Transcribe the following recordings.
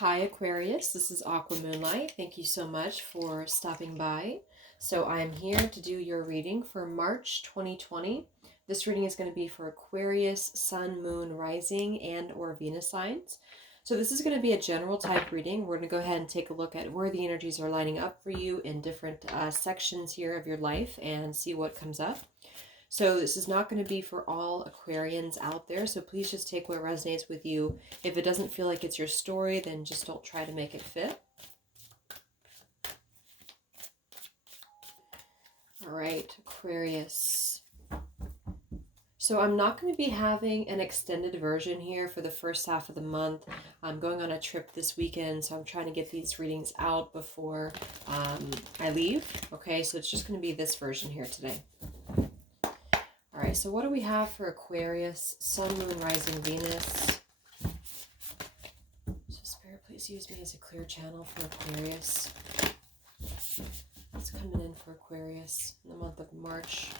Hi Aquarius, this is Aqua Moonlight. Thank you so much for stopping by. So I'm here to do your reading for March 2020. This reading is going to be for Aquarius, Sun, Moon, Rising, and or Venus signs. So this is going to be a general type reading. We're going to go ahead and take a look at where the energies are lining up for you in different sections here of your life and see what comes up. So this is not going to be for all Aquarians out there, so please just take what resonates with you. If it doesn't feel like it's your story, then just don't try to make it fit. All right, Aquarius. So I'm not going to be having an extended version here for the first half of the month. I'm going on a trip this weekend, so I'm trying to get these readings out before I leave. Okay, so it's just going to be this version here today. All right, so what do we have for Aquarius, Sun, Moon, Rising, Venus? So Spirit, please use me as a clear channel for Aquarius. What's coming in for Aquarius in the month of March?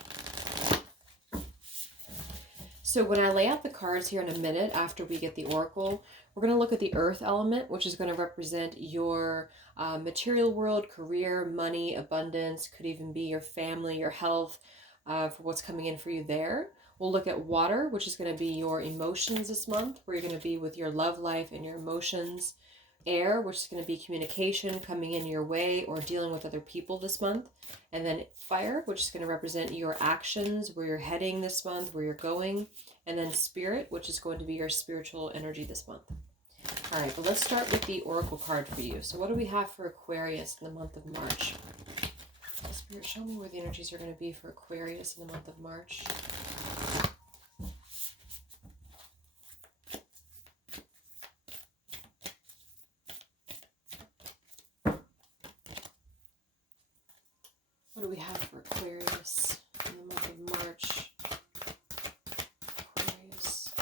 So when I lay out the cards here in a minute after we get the oracle, we're going to look at the earth element, which is going to represent your material world, career, money, abundance, could even be your family, your health, for what's coming in for you there. We'll look at water, which is going to be your emotions this month, where you're going to be with your love life and your emotions. Air, which is going to be communication coming in your way or dealing with other people this month. And then fire, which is going to represent your actions, where you're heading this month, where you're going. And then spirit, which is going to be your spiritual energy this month. All right, but let's start with the oracle card for you. So what do we have for Aquarius in the month of March? Spirit, show me where the energies are going to be for Aquarius in the month of March. What do we have for Aquarius in the month of March? Aquarius.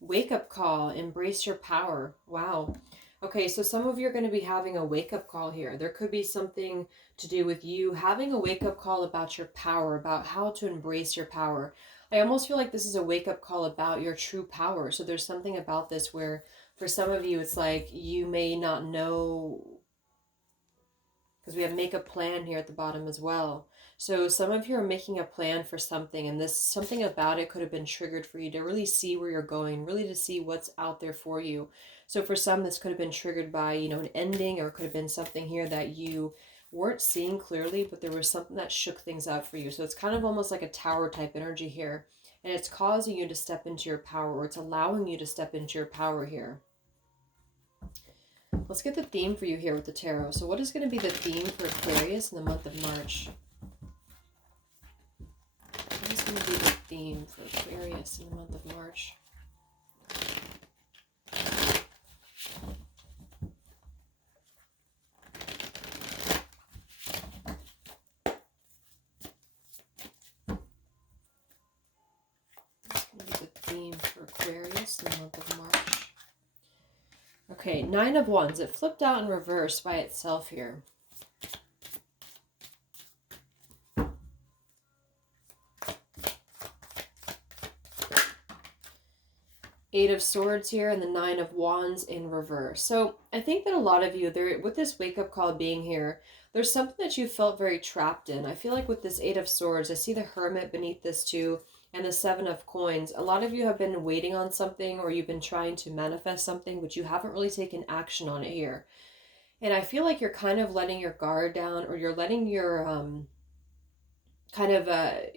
Wake-up call. Embrace your power. Wow. Okay, so some of you are going to be having a wake-up call here. There could be something to do with you having a wake-up call about your power, about how to embrace your power. I almost feel like this is a wake-up call about your true power. So there's something about this where for some of you, it's like you may not know, because we have make a plan here at the bottom as well. So some of you are making a plan for something, and this something about it could have been triggered for you to really see where you're going, really to see what's out there for you. So for some, this could have been triggered by, an ending, or it could have been something here that you weren't seeing clearly, but there was something that shook things out for you. So it's kind of almost like a tower type energy here, and it's causing you to step into your power, or it's allowing you to step into your power here. Let's get the theme for you here with the tarot. So what is going to be the theme for Aquarius in the month of March? What is going to be the theme for Aquarius in the month of March? What's going to be the theme for Aquarius in the month of March? Okay, Nine of Wands. It flipped out in reverse by itself here. Eight of Swords here and the Nine of Wands in reverse. So I think that a lot of you, there with this wake-up call being here, there's something that you felt very trapped in. I feel like with this Eight of Swords, I see the Hermit beneath this too, and the Seven of Coins. A lot of you have been waiting on something, or you've been trying to manifest something, but you haven't really taken action on it here. And I feel like you're kind of letting your guard down, or you're letting your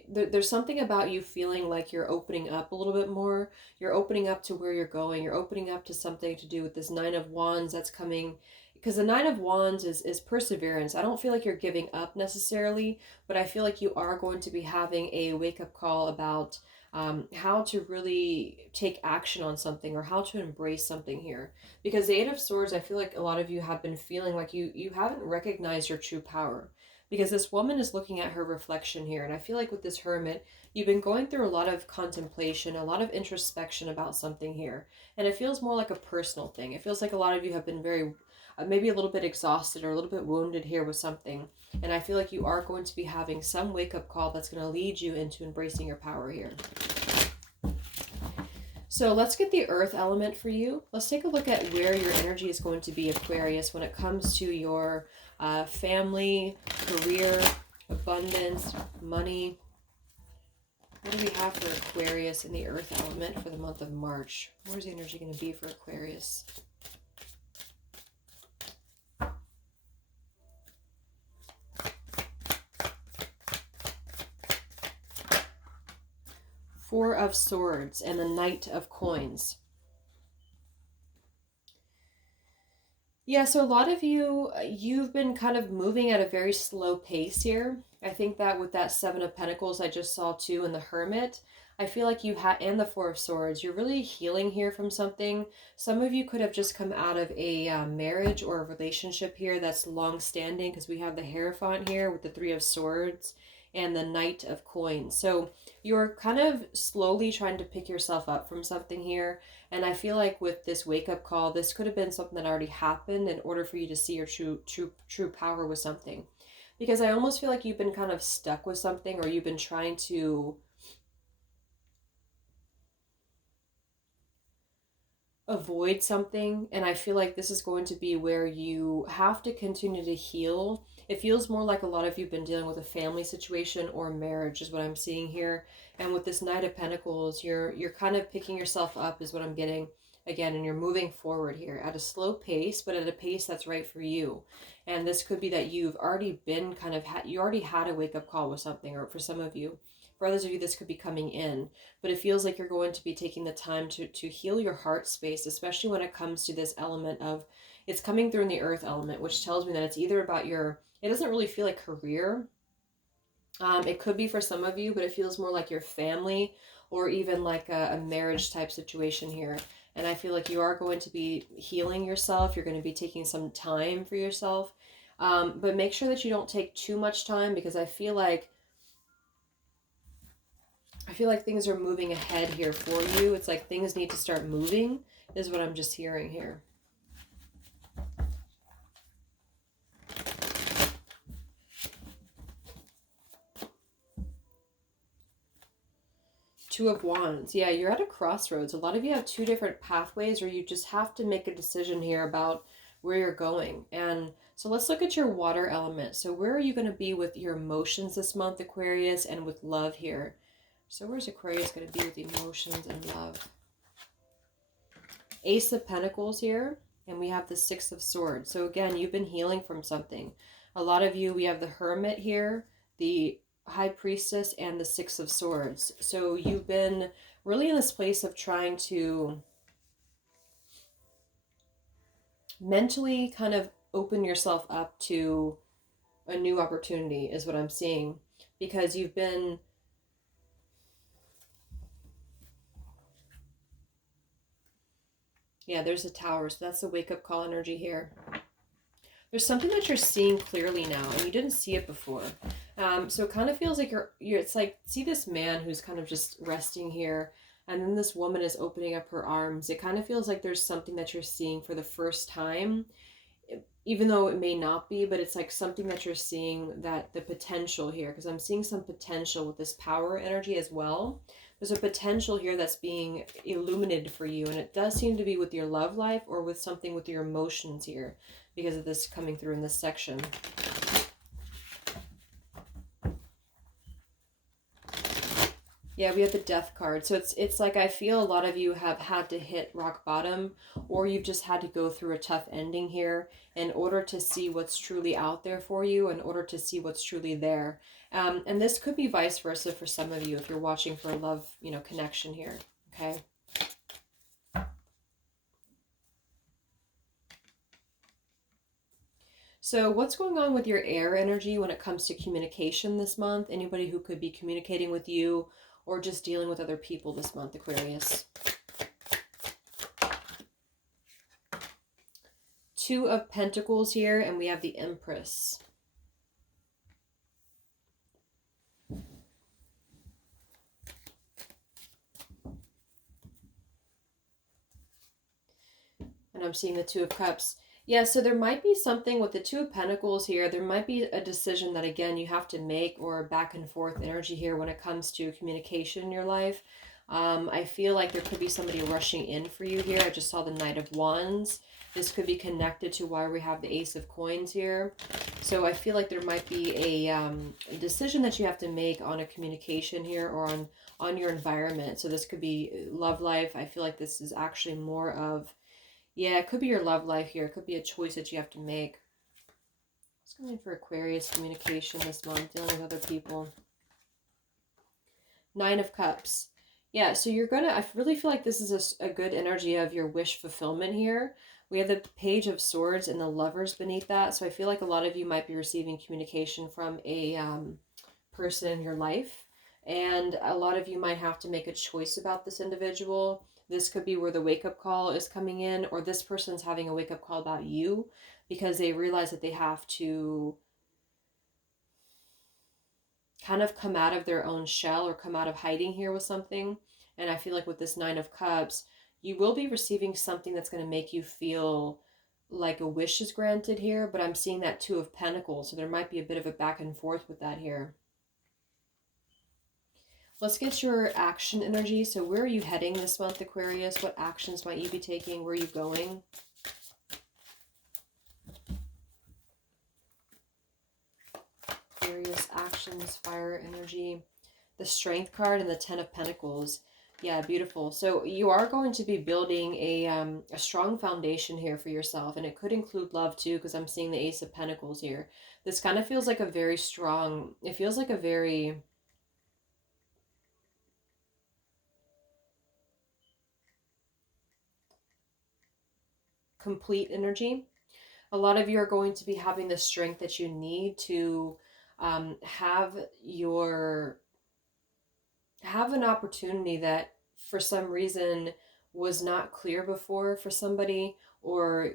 there's something about you feeling like you're opening up a little bit more. You're opening up to where you're going. You're opening up to something to do with this Nine of Wands that's coming, because the Nine of Wands is perseverance. I don't feel like you're giving up necessarily, but I feel like you are going to be having a wake-up call about how to really take action on something, or how to embrace something here. Because the Eight of Swords, I feel like a lot of you have been feeling like you haven't recognized your true power. Because this woman is looking at her reflection here. And I feel like with this Hermit, you've been going through a lot of contemplation, a lot of introspection about something here. And it feels more like a personal thing. It feels like a lot of you have been very maybe a little bit exhausted or a little bit wounded here with something. And I feel like you are going to be having some wake-up call that's going to lead you into embracing your power here. So let's get the earth element for you. Let's take a look at where your energy is going to be, Aquarius, when it comes to your family, career, abundance, money. What do we have for Aquarius in the earth element for the month of March? Where's the energy going to be for Aquarius? Four of Swords and the Knight of Coins. Yeah, so a lot of you, you've been kind of moving at a very slow pace here. I think that with that Seven of Pentacles I just saw too, and the Hermit, I feel like you had, and the Four of Swords, you're really healing here from something. Some of you could have just come out of a marriage or a relationship here that's long-standing, because we have the Hierophant here with the Three of Swords and the Knight of Coins. So you're kind of slowly trying to pick yourself up from something here. And I feel like with this wake-up call, this could have been something that already happened in order for you to see your true power with something. Because I almost feel like you've been kind of stuck with something, or you've been trying to avoid something, and I feel like this is going to be where you have to continue to heal. It feels more like a lot of you've been dealing with a family situation or marriage is what I'm seeing here. And with this Knight of Pentacles, you're kind of picking yourself up is what I'm getting again, and you're moving forward here at a slow pace, but at a pace that's right for you. And this could be that you've already been kind of you already had a wake-up call with something, or for some of you, for others of you, this could be coming in, but it feels like you're going to be taking the time to heal your heart space, especially when it comes to this element of, it's coming through in the earth element, which tells me that it's either about it doesn't really feel like career. It could be for some of you, but it feels more like your family, or even like a marriage type situation here. And I feel like you are going to be healing yourself. You're going to be taking some time for yourself. But make sure that you don't take too much time, because I feel like things are moving ahead here for you. It's like things need to start moving, is what I'm just hearing here. Two of Wands. Yeah, you're at a crossroads. A lot of you have two different pathways, or you just have to make a decision here about where you're going. And so let's look at your water element. So where are you going to be with your emotions this month, Aquarius, and with love here? So where's Aquarius going to be with emotions and love? Ace of Pentacles here, and we have the Six of Swords. So again, you've been healing from something. A lot of you, we have the Hermit here, the High Priestess, and the Six of Swords. So you've been really in this place of trying to mentally kind of open yourself up to a new opportunity, is what I'm seeing, because you've been there's a Tower, so that's the wake-up call energy here. There's something that you're seeing clearly now, and you didn't see it before. So it kind of feels like it's like, see this man who's kind of just resting here, and then this woman is opening up her arms. It kind of feels like there's something that you're seeing for the first time, even though it may not be, but it's like something that you're seeing, that the potential here, because I'm seeing some potential with this power energy as well. There's a potential here that's being illuminated for you, and it does seem to be with your love life or with something with your emotions here, because of this coming through in this section. Yeah, we have the Death card. So it's like, I feel a lot of you have had to hit rock bottom, or you've just had to go through a tough ending here in order to see what's truly out there for you, in order to see what's truly there. And this could be vice versa for some of you if you're watching for a love, connection here, okay? So what's going on with your air energy when it comes to communication this month? Anybody who could be communicating with you or just dealing with other people this month, Aquarius? Two of Pentacles here, and we have the Empress. And I'm seeing the Two of Cups. Yeah, so there might be something with the Two of Pentacles here. There might be a decision that, again, you have to make, or back and forth energy here when it comes to communication in your life. I feel like there could be somebody rushing in for you here. I just saw the Knight of Wands. This could be connected to why we have the Ace of Coins here. So I feel like there might be a decision that you have to make on a communication here, or on your environment. So this could be love life. I feel like this is actually more of, yeah, it could be your love life here. It could be a choice that you have to make. What's going on for Aquarius communication this month, dealing with other people? Nine of Cups. Yeah, so you're going to, I really feel like this is a good energy of your wish fulfillment here. We have the Page of Swords and the Lovers beneath that. So I feel like a lot of you might be receiving communication from a person in your life. And a lot of you might have to make a choice about this individual. This could be where the wake-up call is coming in, or this person's having a wake-up call about you because they realize that they have to kind of come out of their own shell or come out of hiding here with something. And I feel like with this Nine of Cups, you will be receiving something that's going to make you feel like a wish is granted here, but I'm seeing that Two of Pentacles, so there might be a bit of a back and forth with that here. Let's get your action energy. So where are you heading this month, Aquarius? What actions might you be taking? Where are you going? Aquarius actions, fire energy. The Strength card and the Ten of Pentacles. Yeah, beautiful. So you are going to be building a strong foundation here for yourself. And it could include love too, because I'm seeing the Ace of Pentacles here. This kind of feels like a very strong, it feels like a very complete energy. A lot of you are going to be having the strength that you need to have an opportunity that for some reason was not clear before for somebody, or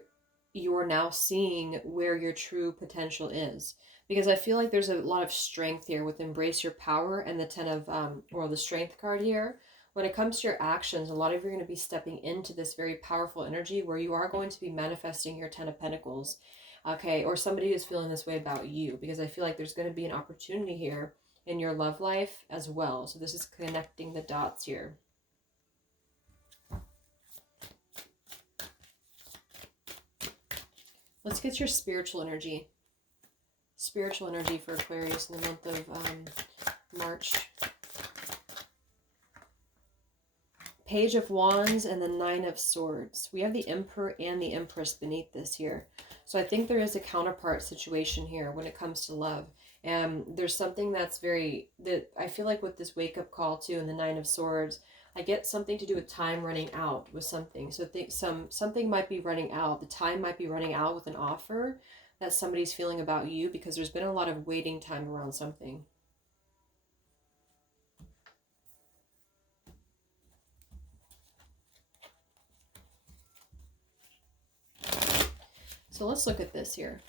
you're now seeing where your true potential is. Because I feel like there's a lot of strength here with Embrace Your Power and the Ten of, or the Strength card here. When it comes to your actions, a lot of you are going to be stepping into this very powerful energy where you are going to be manifesting your Ten of Pentacles. Okay, or somebody is feeling this way about you, because I feel like there's going to be an opportunity here in your love life as well. So this is connecting the dots here. Let's get your spiritual energy. Spiritual energy for Aquarius in the month of March. Page of Wands and the Nine of Swords. We have the Emperor and the Empress beneath this here. So I think there is a counterpart situation here when it comes to love. And there's something that's that I feel like with this wake-up call too and the Nine of Swords, I get something to do with time running out with something. So I think something might be running out. The time might be running out with an offer that somebody's feeling about you, because there's been a lot of waiting time around something. So let's look at this here.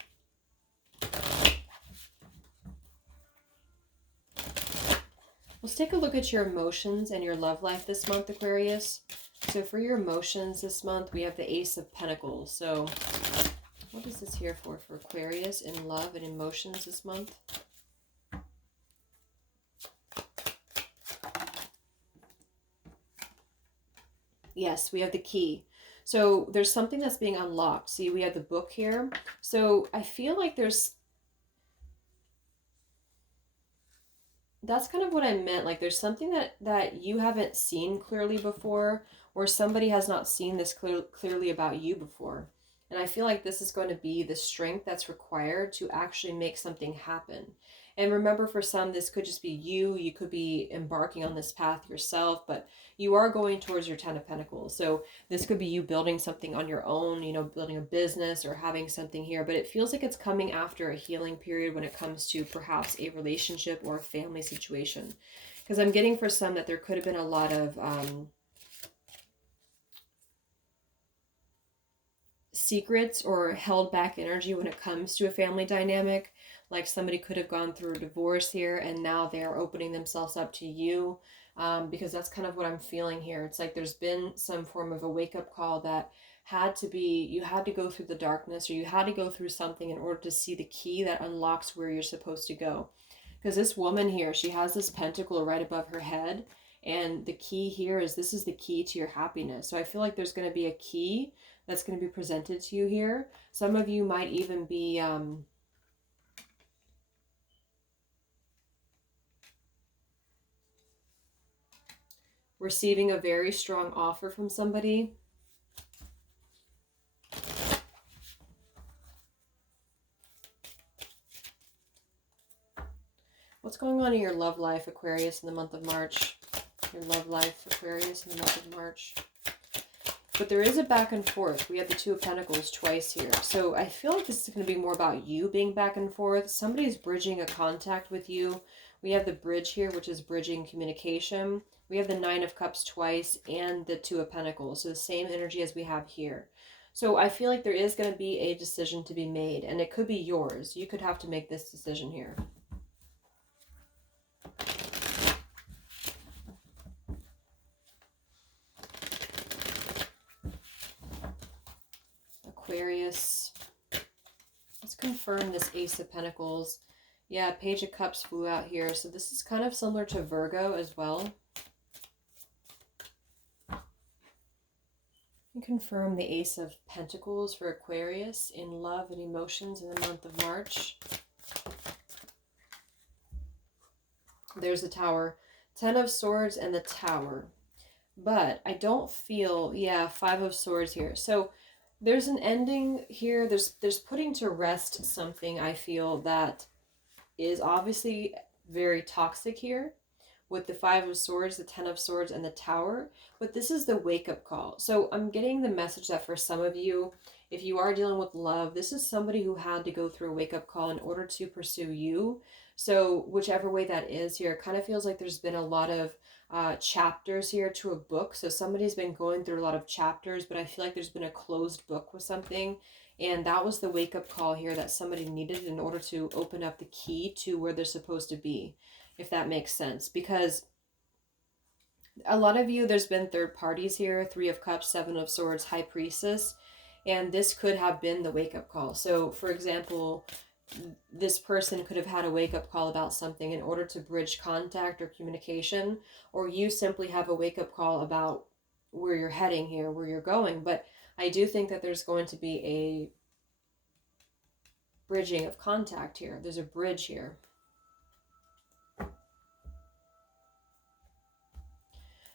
Let's take a look at your emotions and your love life this month, Aquarius. So for your emotions this month, we have the Ace of Pentacles. So what is this here for Aquarius in love and emotions this month? Yes, we have the key. So there's something that's being unlocked. See, we have the book here. So I feel like that's kind of what I meant. Like there's something that you haven't seen clearly before, or somebody has not seen this clearly about you before. And I feel like this is going to be the strength that's required to actually make something happen. And remember, for some, this could just be you. You could be embarking on this path yourself, but you are going towards your Ten of Pentacles. So this could be you building something on your own, you know, building a business or having something here. But it feels like it's coming after a healing period when it comes to perhaps a relationship or a family situation. Because I'm getting for some that there could have been a lot of secrets or held back energy when it comes to a family dynamic. Like somebody could have gone through a divorce here and now they are opening themselves up to you, because that's kind of what I'm feeling here. It's like there's been some form of a wake-up call that you had to go through the darkness, or you had to go through something in order to see the key that unlocks where you're supposed to go. Because this woman here, she has this pentacle right above her head, and the key here is, this is the key to your happiness. So I feel like there's going to be a key that's going to be presented to you here. Some of you might even be receiving a very strong offer from somebody. What's going on in your love life, Aquarius, in the month of March? Your love life, Aquarius, in the month of March. But there is a back and forth. We have the Two of Pentacles twice here. So I feel like this is going to be more about you being back and forth. Somebody's bridging a contact with you. We have the bridge here, which is bridging communication. We have the Nine of Cups twice and the Two of Pentacles. So the same energy as we have here. So I feel like there is going to be a decision to be made, and it could be yours. You could have to make this decision here. Aquarius. Let's confirm this Ace of Pentacles. Yeah, Page of Cups flew out here. So this is kind of similar to Virgo as well. And confirm the Ace of Pentacles for Aquarius in love and emotions in the month of March. There's the Tower. 10 of Swords and the Tower. But I don't feel, yeah, 5 of Swords here. So there's an ending here. There's putting to rest something, I feel, that is obviously very toxic here, with the 5 of Swords, the 10 of Swords, and the Tower. But this is the wake-up call. So I'm getting the message that for some of you, if you are dealing with love, this is somebody who had to go through a wake-up call in order to pursue you. So whichever way that is here, it kind of feels like there's been a lot of chapters here to a book. So somebody's been going through a lot of chapters, but I feel like there's been a closed book with something. And that was the wake-up call here that somebody needed in order to open up the key to where they're supposed to be, if that makes sense. Because a lot of you, there's been third parties here, 3 of Cups, 7 of Swords, High Priestess, and this could have been the wake-up call. So, for example, this person could have had a wake-up call about something in order to bridge contact or communication, or you simply have a wake-up call about where you're heading here, where you're going. But I do think that there's going to be a bridging of contact here. There's a bridge here.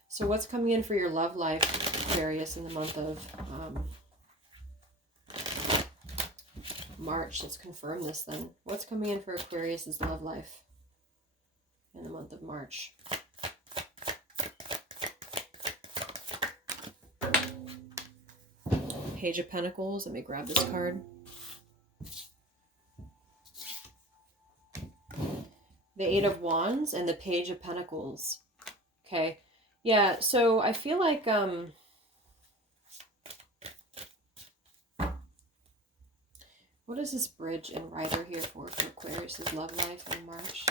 So what's coming in for your love life, Aquarius, in the month of March? Let's confirm this then. What's coming in for Aquarius's love life in the month of March? Page of Pentacles. Let me grab this card. The 8 of Wands and the Page of Pentacles. Okay. Yeah, so I feel like what is this bridge and rider here for Aquarius's love life in March?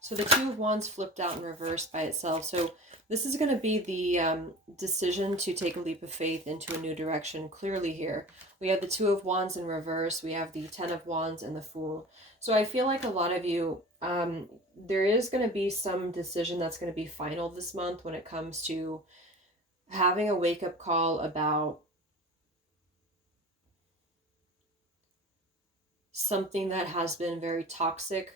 So the 2 of Wands flipped out in reverse by itself. So this is going to be the decision to take a leap of faith into a new direction. Clearly here, we have the 2 of Wands in reverse. We have the 10 of Wands and the Fool. So I feel like a lot of you, there is going to be some decision that's going to be final this month when it comes to having a wake-up call about something that has been very toxic,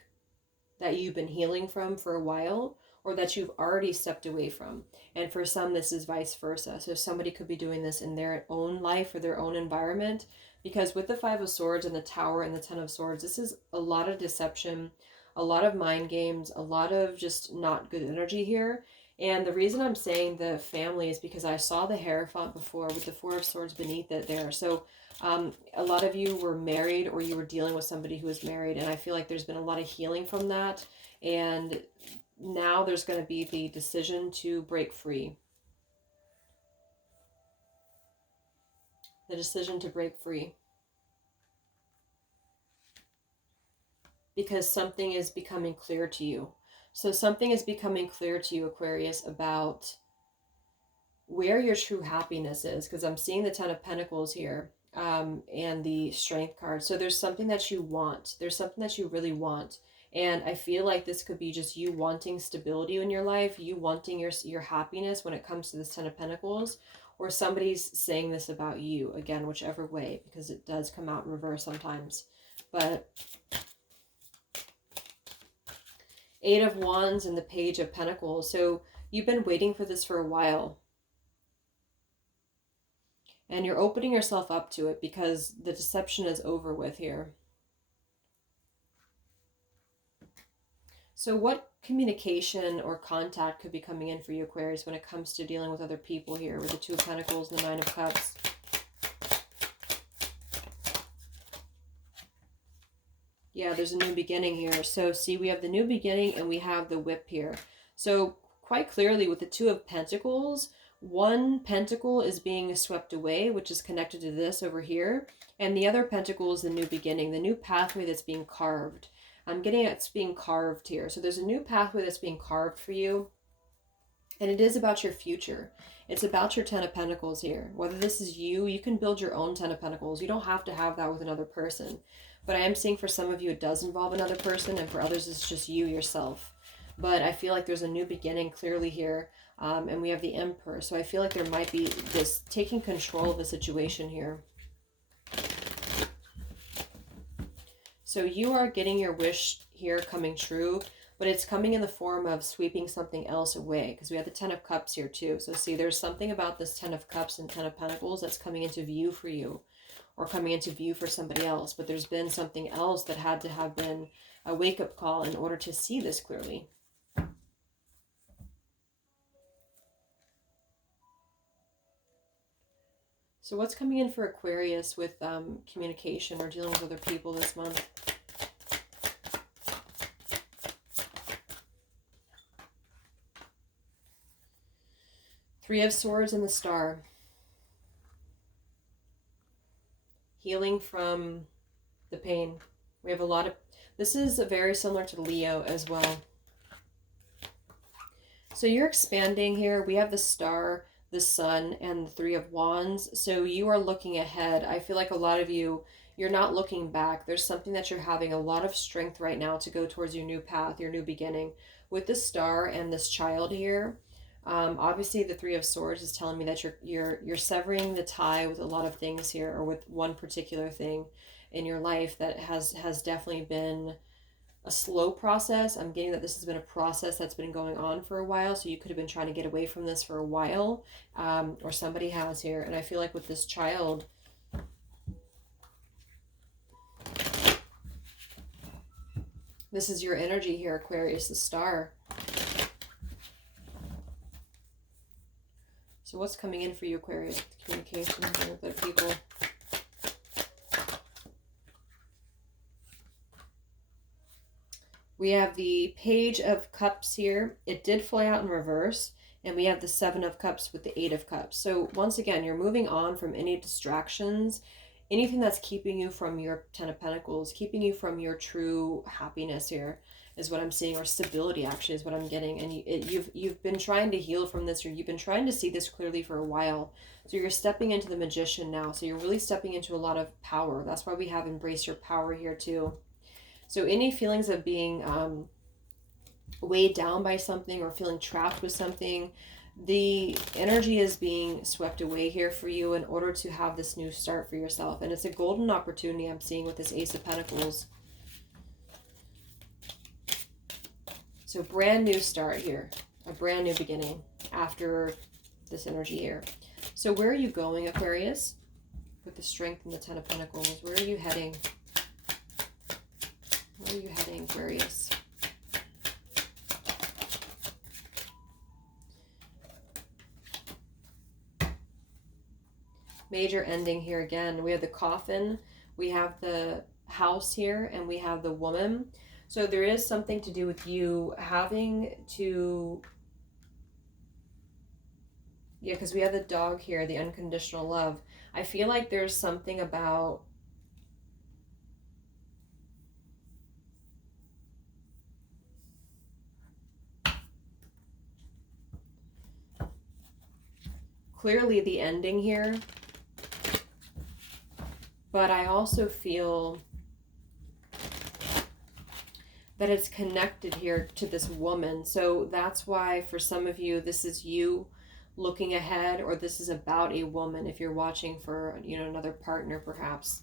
that you've been healing from for a while, or that you've already stepped away from. And for some, this is vice versa. So somebody could be doing this in their own life or their own environment, because with the 5 of Swords and the Tower and the 10 of Swords, this is a lot of deception, a lot of mind games, a lot of just not good energy here. And the reason I'm saying the family is because I saw the Hierophant before with the 4 of Swords beneath it there. So a lot of you were married, or you were dealing with somebody who was married, and I feel like there's been a lot of healing from that. And now there's going to be the decision to break free. The decision to break free. Because something is becoming clear to you. So something is becoming clear to you, Aquarius, about where your true happiness is, because I'm seeing the Ten of Pentacles here, and the Strength card. So there's something that you want. There's something that you really want. And I feel like this could be just you wanting stability in your life, you wanting your happiness when it comes to this Ten of Pentacles, or somebody's saying this about you, again, whichever way, because it does come out in reverse sometimes. But Eight of Wands and the Page of Pentacles. So you've been waiting for this for a while. And you're opening yourself up to it because the deception is over with here. So what communication or contact could be coming in for you, Aquarius, when it comes to dealing with other people here with the Two of Pentacles and the Nine of Cups? Yeah, there's a new beginning here. So see, we have the new beginning and we have the Whip here. So quite clearly with the Two of Pentacles, one pentacle is being swept away, which is connected to this over here. And the other pentacle is the new beginning, the new pathway that's being carved. I'm getting it's being carved here. So there's a new pathway that's being carved for you. And it is about your future. It's about your Ten of Pentacles here. Whether this is you, you can build your own Ten of Pentacles. You don't have to have that with another person. But I am seeing for some of you it does involve another person, and for others it's just you yourself. But I feel like there's a new beginning clearly here. And we have the Emperor. So I feel like there might be this taking control of the situation here. So you are getting your wish here coming true, but it's coming in the form of sweeping something else away, because we have the Ten of Cups here too. So see, there's something about this Ten of Cups and Ten of Pentacles that's coming into view for you, or coming into view for somebody else. But there's been something else that had to have been a wake-up call in order to see this clearly. So what's coming in for Aquarius with communication or dealing with other people this month? Three of Swords and the Star. Healing from the pain. We have a lot of... This is very similar to Leo as well. So you're expanding here. We have the Star, the Sun, and the Three of Wands. So you are looking ahead. I feel like a lot of you, you're not looking back. There's something that you're having a lot of strength right now to go towards your new path, your new beginning. With the Star and this child here, obviously the Three of Swords is telling me that you're severing the tie with a lot of things here, or with one particular thing in your life that has definitely been a slow process. I'm getting that this has been a process that's been going on for a while, so you could have been trying to get away from this for a while, or somebody has here. And I feel like with this child, this is your energy here, Aquarius, the Star. So what's coming in for you, Aquarius, with communication with other people? We have the Page of Cups here. It did fly out in reverse. And we have the Seven of Cups with the Eight of Cups. So once again, you're moving on from any distractions, anything that's keeping you from your Ten of Pentacles, keeping you from your true happiness here is what I'm seeing, or stability actually is what I'm getting. And you've been trying to heal from this, or you've been trying to see this clearly for a while. So you're stepping into the Magician now. So you're really stepping into a lot of power. That's why we have Embrace Your Power here too. So any feelings of being weighed down by something or feeling trapped with something, the energy is being swept away here for you in order to have this new start for yourself. And it's a golden opportunity I'm seeing with this Ace of Pentacles. So brand new start here, a brand new beginning after this energy here. So where are you going, Aquarius, with the Strength and the Ten of Pentacles? Where are you heading? Where are you heading, Aquarius? Major ending here again. We have the Coffin, we have the House here, and we have the Woman. So there is something to do with you having to... Yeah, because we have the Dog here, the unconditional love. I feel like there's something about... clearly the ending here, but I also feel that it's connected here to this woman. So that's why for some of you, this is you looking ahead, or this is about a woman if you're watching for, you know, another partner perhaps.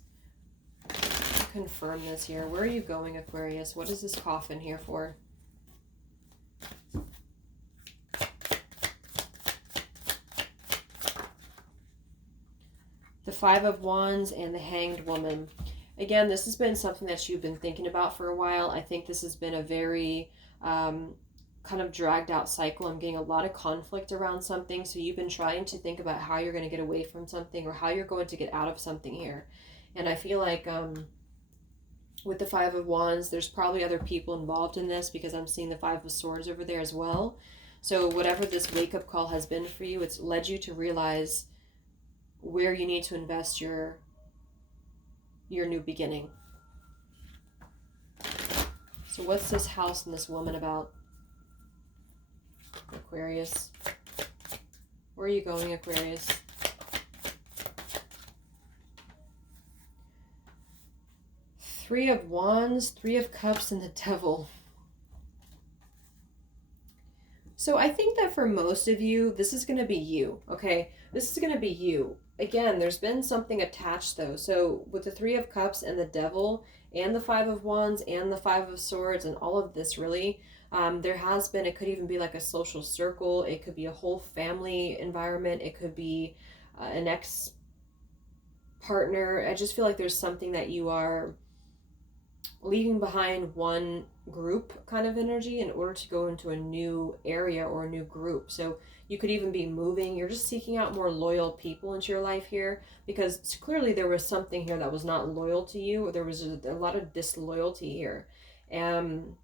Confirm this here. Where are you going, Aquarius? What is this coffin here for? The Five of Wands and the Hanged Woman. Again, this has been something that you've been thinking about for a while. I think this has been a very kind of dragged out cycle. I'm getting a lot of conflict around something. So you've been trying to think about how you're going to get away from something, or how you're going to get out of something here. And I feel like with the Five of Wands, there's probably other people involved in this, because I'm seeing the Five of Swords over there as well. So whatever this wake-up call has been for you, it's led you to realize where you need to invest your new beginning. So what's this house and this woman about, Aquarius? Where are you going, Aquarius? Three of Wands, Three of Cups, and the Devil. So I think that for most of you, this is going to be you, okay? This is going to be you. Again, there's been something attached though. So with the Three of Cups and the Devil and the Five of Wands and the Five of Swords and all of this really, there has been, it could even be like a social circle. It could be a whole family environment. It could be an ex-partner. I just feel like there's something that you are leaving behind one group kind of energy in order to go into a new area or a new group. So you could even be moving. You're just seeking out more loyal people into your life here, because clearly there was something here that was not loyal to you, or there was a lot of disloyalty here. And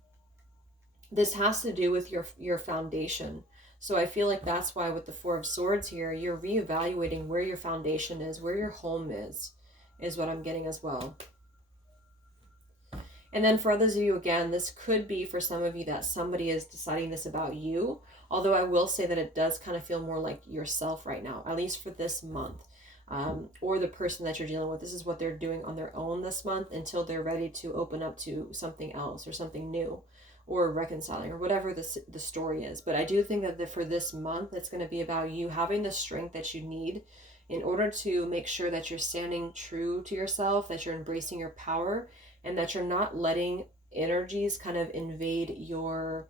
this has to do with your foundation. So I feel like that's why with the Four of Swords here, you're reevaluating where your foundation is, where your home is what I'm getting as well. And then for others of you, again, this could be for some of you that somebody is deciding this about you. Although I will say that it does kind of feel more like yourself right now, at least for this month. Or the person that you're dealing with. This is what they're doing on their own this month until they're ready to open up to something else or something new, or reconciling, or whatever the story is. But I do think that for this month, it's going to be about you having the strength that you need in order to make sure that you're standing true to yourself, that you're embracing your power, and that you're not letting energies kind of invade your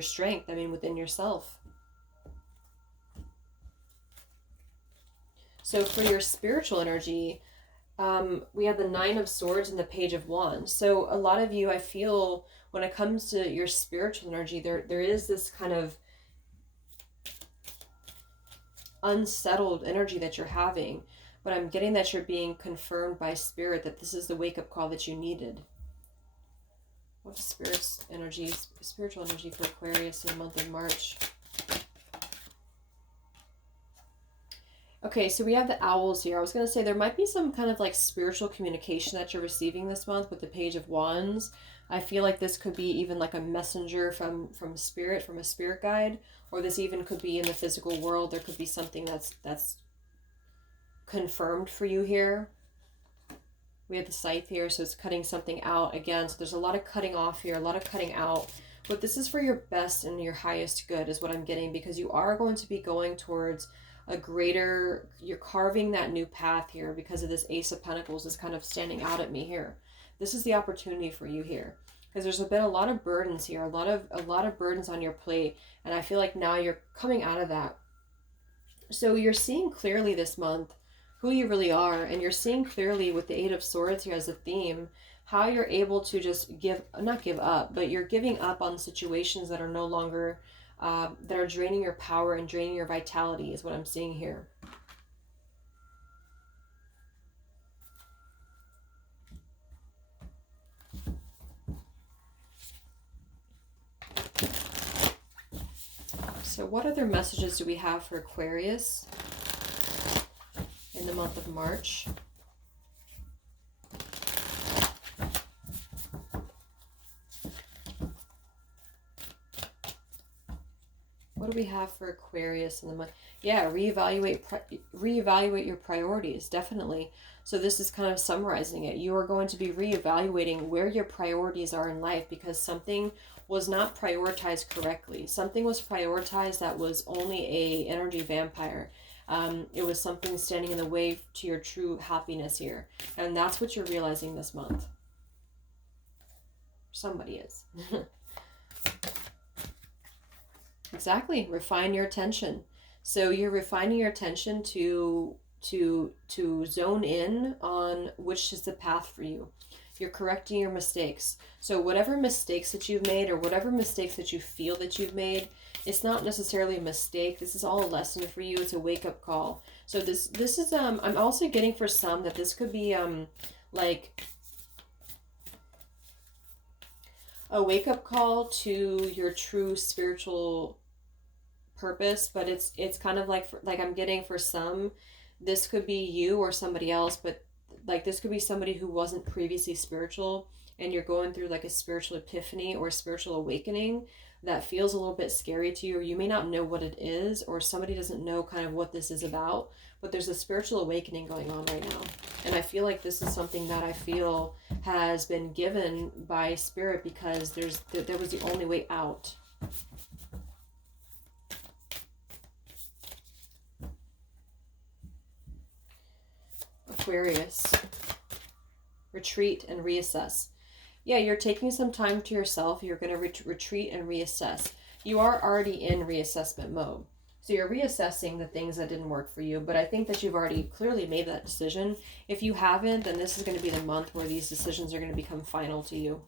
strength, I mean, within yourself. So for your spiritual energy, we have the Nine of Swords and the Page of Wands. So a lot of you, I feel, when it comes to your spiritual energy, there is this kind of unsettled energy that you're having. But I'm getting that you're being confirmed by Spirit that this is the wake-up call that you needed. What's spiritual energy for Aquarius in the month of March? Okay, so we have the owls here. I was going to say there might be some kind of like spiritual communication that you're receiving this month with the Page of Wands. I feel like this could be even like a messenger from Spirit, from a spirit guide, or this even could be in the physical world. There could be something that's confirmed for you here. We have the scythe here, so it's cutting something out again. So there's a lot of cutting off here, a lot of cutting out. But this is for your best and your highest good is what I'm getting, because you are going to be going towards a greater, you're carving that new path here because of this Ace of Pentacles is kind of standing out at me here. This is the opportunity for you here, because there's been a lot of burdens here, a lot of burdens on your plate, and I feel like now you're coming out of that. So you're seeing clearly this month who you really are, and you're seeing clearly with the Eight of Swords here as a theme, how you're able to just not give up, but you're giving up on situations that are no longer, that are draining your power and draining your vitality is what I'm seeing here. So what other messages do we have for Aquarius in the month of March? What do we have for Aquarius in the month? Yeah, reevaluate your priorities, definitely. So this is kind of summarizing it. You are going to be reevaluating where your priorities are in life because something was not prioritized correctly. Something was prioritized that was only a energy vampire. It was something standing in the way to your true happiness here. And that's what you're realizing this month. Somebody is. Exactly. Refine your attention. So you're refining your attention to zone in on which is the path for you. You're correcting your mistakes. So whatever mistakes that you've made or whatever mistakes that you feel that you've made, it's not necessarily a mistake. This is all a lesson for you. It's a wake-up call. So this is I'm also getting for some that this could be like a wake-up call to your true spiritual purpose, but it's kind of like I'm getting for some, this could be you or somebody else, but like this could be somebody who wasn't previously spiritual and you're going through like a spiritual epiphany or a spiritual awakening that feels a little bit scary to you, or you may not know what it is, or somebody doesn't know kind of what this is about, but there's a spiritual awakening going on right now. And I feel like this is something that I feel has been given by spirit because there was the only way out. Aquarius, retreat and reassess. Yeah, you're taking some time to yourself. You're going to retreat and reassess. You are already in reassessment mode. So you're reassessing the things that didn't work for you, but I think that you've already clearly made that decision. If you haven't, then this is going to be the month where these decisions are going to become final to you.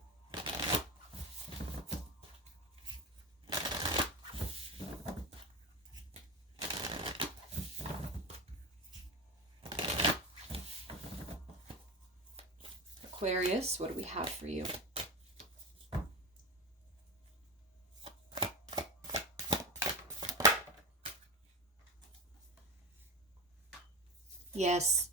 Aquarius, what do we have for you? Yes,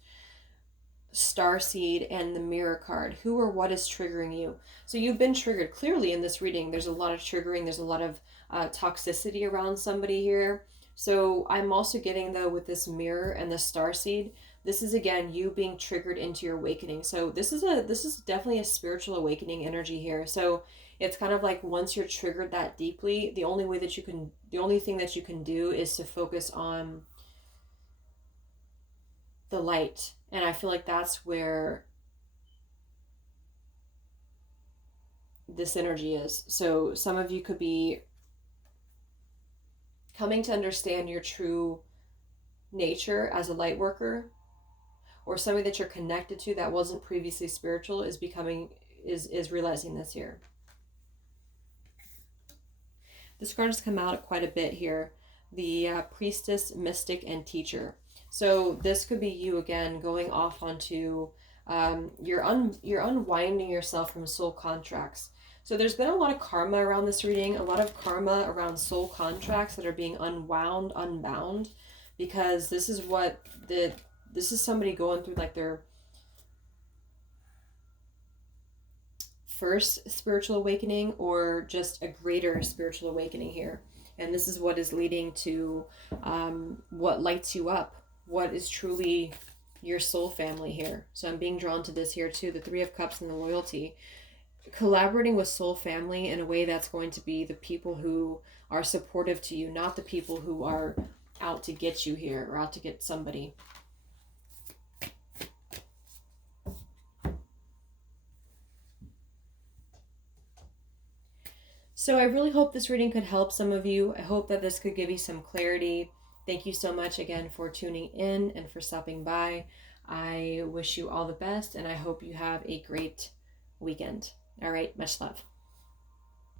Starseed and the Mirror card. Who or what is triggering you? So you've been triggered. Clearly in this reading, there's a lot of triggering. There's a lot of toxicity around somebody here. So I'm also getting, though, with this Mirror and the Starseed, this is, again, you being triggered into your awakening. So this is definitely a spiritual awakening energy here. So it's kind of like once you're triggered that deeply, the only thing that you can do is to focus on the light. And I feel like that's where this energy is. So some of you could be coming to understand your true nature as a light worker, or somebody that you're connected to that wasn't previously spiritual is realizing this here. This card has come out quite a bit here. The Priestess, Mystic, and Teacher. So this could be you again going off onto you're unwinding yourself from soul contracts. So there's been a lot of karma around this reading, a lot of karma around soul contracts that are being unbound, because this is somebody going through like their first spiritual awakening or just a greater spiritual awakening here. And this is what is leading to what lights you up, what is truly your soul family here. So I'm being drawn to this here too, the Three of Cups and the loyalty. Collaborating with soul family in a way that's going to be the people who are supportive to you, not the people who are out to get you here or out to get somebody. So I really hope this reading could help some of you. I hope that this could give you some clarity. Thank you so much again for tuning in and for stopping by. I wish you all the best, and I hope you have a great weekend. All right, much love.